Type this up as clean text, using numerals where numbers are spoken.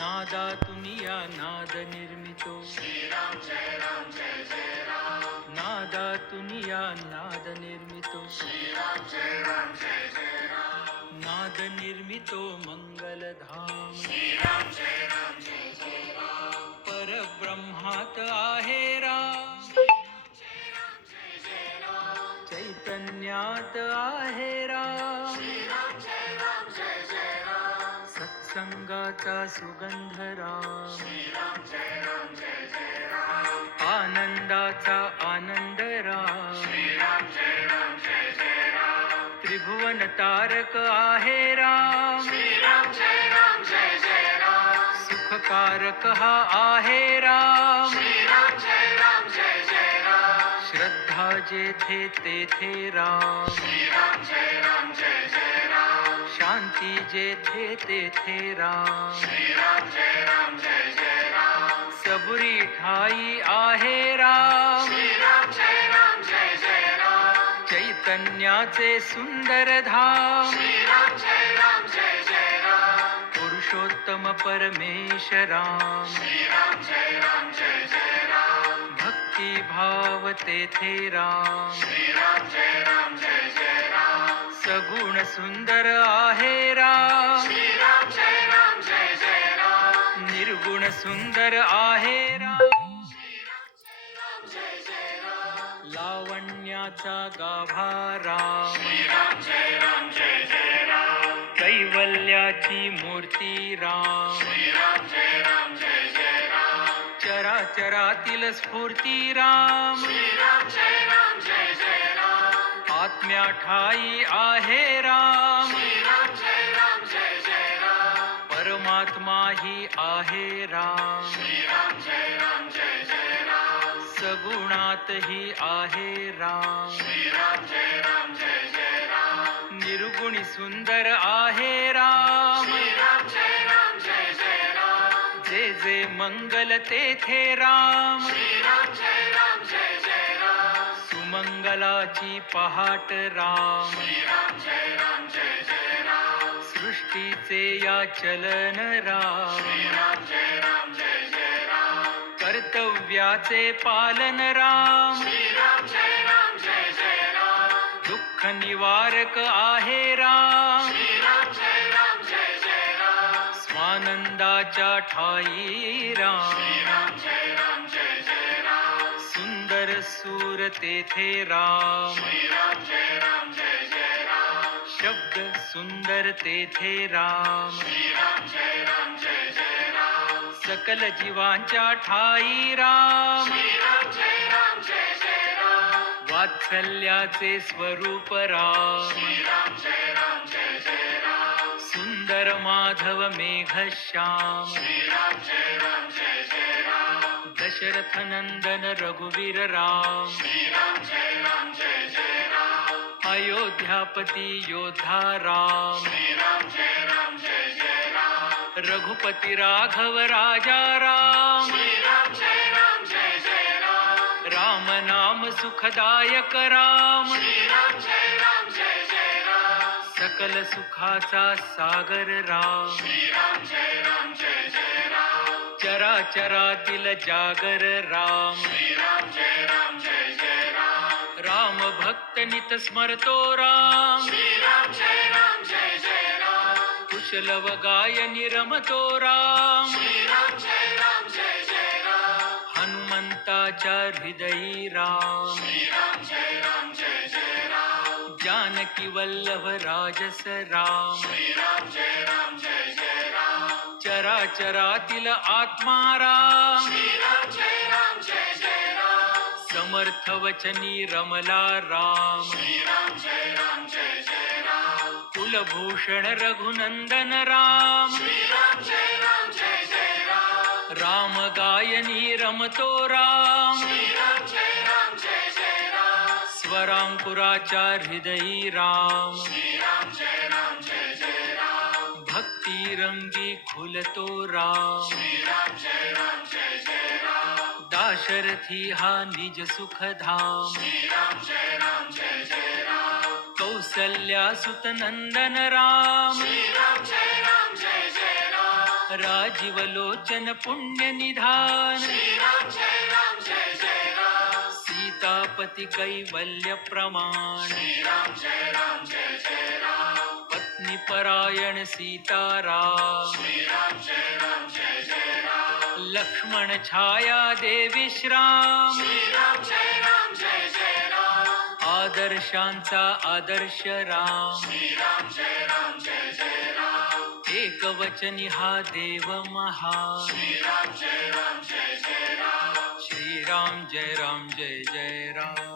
नादातून या नाद निर्मितो श्रीराम जय राम जय जय राम नादातून या नाद निर्मितो श्रीराम जय राम जय जय राम नाद निर्मितो मंगलधाम श्रीराम जय राम जय जय राम परब्रह्मात आहे राम जय राम जय जय राम चैतन्यात आहे राम श्रीराम जय राम जय जय राम सत्संगाचा सुगंध राम श्रीराम जय राम जय जय राम आनंदाचा आनंद राम श्रीराम जय राम जय जय राम त्रिभुवन तारक आहे राम श्रीराम जय राम जय जय राम सुखकारक हा आहे राम श्रीराम जय राम जय जय राम श्रद्धा जेथे तेथे राम श्रीराम जय राम जय जय राम शांती जेथे तेथे राम श्रीराम जय राम जय जय राम सबुरी ठाई आहे राम श्रीराम जय राम जय जय राम चैतन्याचे सुंदर धाम श्रीराम जय राम जय जय राम पुरुषोत्तम परमेश्वराम श्रीराम जय राम जय जय राम भक्ती भाव तेथे राम श्रीराम जय राम जय जय राम सगुण सुंदर आहे राम श्रीराम जय राम जय जय राम निर्गुण सुंदर आहे राम श्रीराम जय राम जय जय राम लावण्याचा गाभा राम श्रीराम जय राम जय जय राम कैवल्याची मूर्ती राम श्रीराम जय राम जय जय राम चराचरातील स्फूर्ती राम श्रीराम जय राम जय जय राम आत्म्या ठाई आहे राम श्रीराम जय राम जय जय राम परमात्मा ही आहे राम श्रीराम जय राम जय जय राम सगुणात ही आहे राम श्रीराम जय राम जय जय राम निर्गुणी सुंदर आहे राम श्रीराम जय राम जय जय राम जे जे मंगल तेथे राम श्रीराम जय राम जय जय राम सुमंगलाची पहाट राम श्रीराम जय राम जय जय राम सृष्टीचे या चलन राम श्रीराम जय राम जय जय राम कर्तव्याचे पालन राम श्रीराम जय राम जय जय राम दुःख निवारक आहे राम श्रीराम जय राम जय जय राम स्वानंदाच्या ठाई राम श्रीराम जय राम जय जय राम सुंदर सूर तेथे राम श्रीराम जय राम जय जय राम शब्द सुंदर तेथे राम श्रीराम जय राम जय जय राम सकल जीवांच्या ठाई राम श्रीराम जय राम जय जय राम वात्सल्याचे स्वरूप राम श्रीराम जय राम जय जय राम सुंदर माधव मेघश्याम श्रीराम जय राम जय जय राम दशरथ नंदन रघुवीर राम श्रीराम जय राम जय जय राम अयोध्यापती योद्धा राम श्रीराम जय राम जय जय राम रघुपती राघव राजा राम श्रीराम जय राम जय जय राम राम नाम सुखदायक राम श्रीराम जय राम जय जय राम सकल सुखाचा सागर राम श्रीराम जय राम जय जय राम चराचरातील जागर राम श्रीराम जय राम जय जय राम राम भक्त नित स्मरतो राम श्रीराम जय राम जय जय राम कुशलव गायनी रमतो राम श्रीराम जय राम जय जय राम हनुमंताच्या हृदयी राम श्रीराम जय राम जय जय राम जानकी वल्लभ राजस राम श्रीराम जय राम जय जय राम चराचरातील आत्मा राम श्रीराम जय राम जय जय राम समर्थ वचनी रमला राम श्रीराम जय राम जय जय राम कुलभूषण रघुनंदन राम श्रीराम जय राम जय जय राम राम गायनी रमतो राम श्रीराम जय राम जय जय राम स्वरांकुराच्या हृदयी राम श्रीराम जय राम जय जय राम भक्ती रंगी खुलतो राम श्रीराम जय राम जय जय राम दाशरथी हा निज सुखधाम श्रीराम जय राम जय जय राम कौसल्या सुत नंदन राम श्रीराम जय राम जय जय राम राजीवलोचन पुण्य निधान Shri Ram Jai Ram Jai Jai Ram. सीतापती कैवल्य प्रमाण Shri Ram Jai Ram Jai Jai Ram. पत्नी परायण Sitaram Shri Ram Jai Ram Jai Jai Ram. Laxman छाया देवी श्राम Shri Ram Jai Ram Jai Jai Ram. आदर्शांचा आदर्श Ram Shri Ram Jai Ram Jai Jai Ram. एकवचनी हा देव महान Shri Ram Jai Ram Jai Jai Ram. Shriram जय राम जय जय राम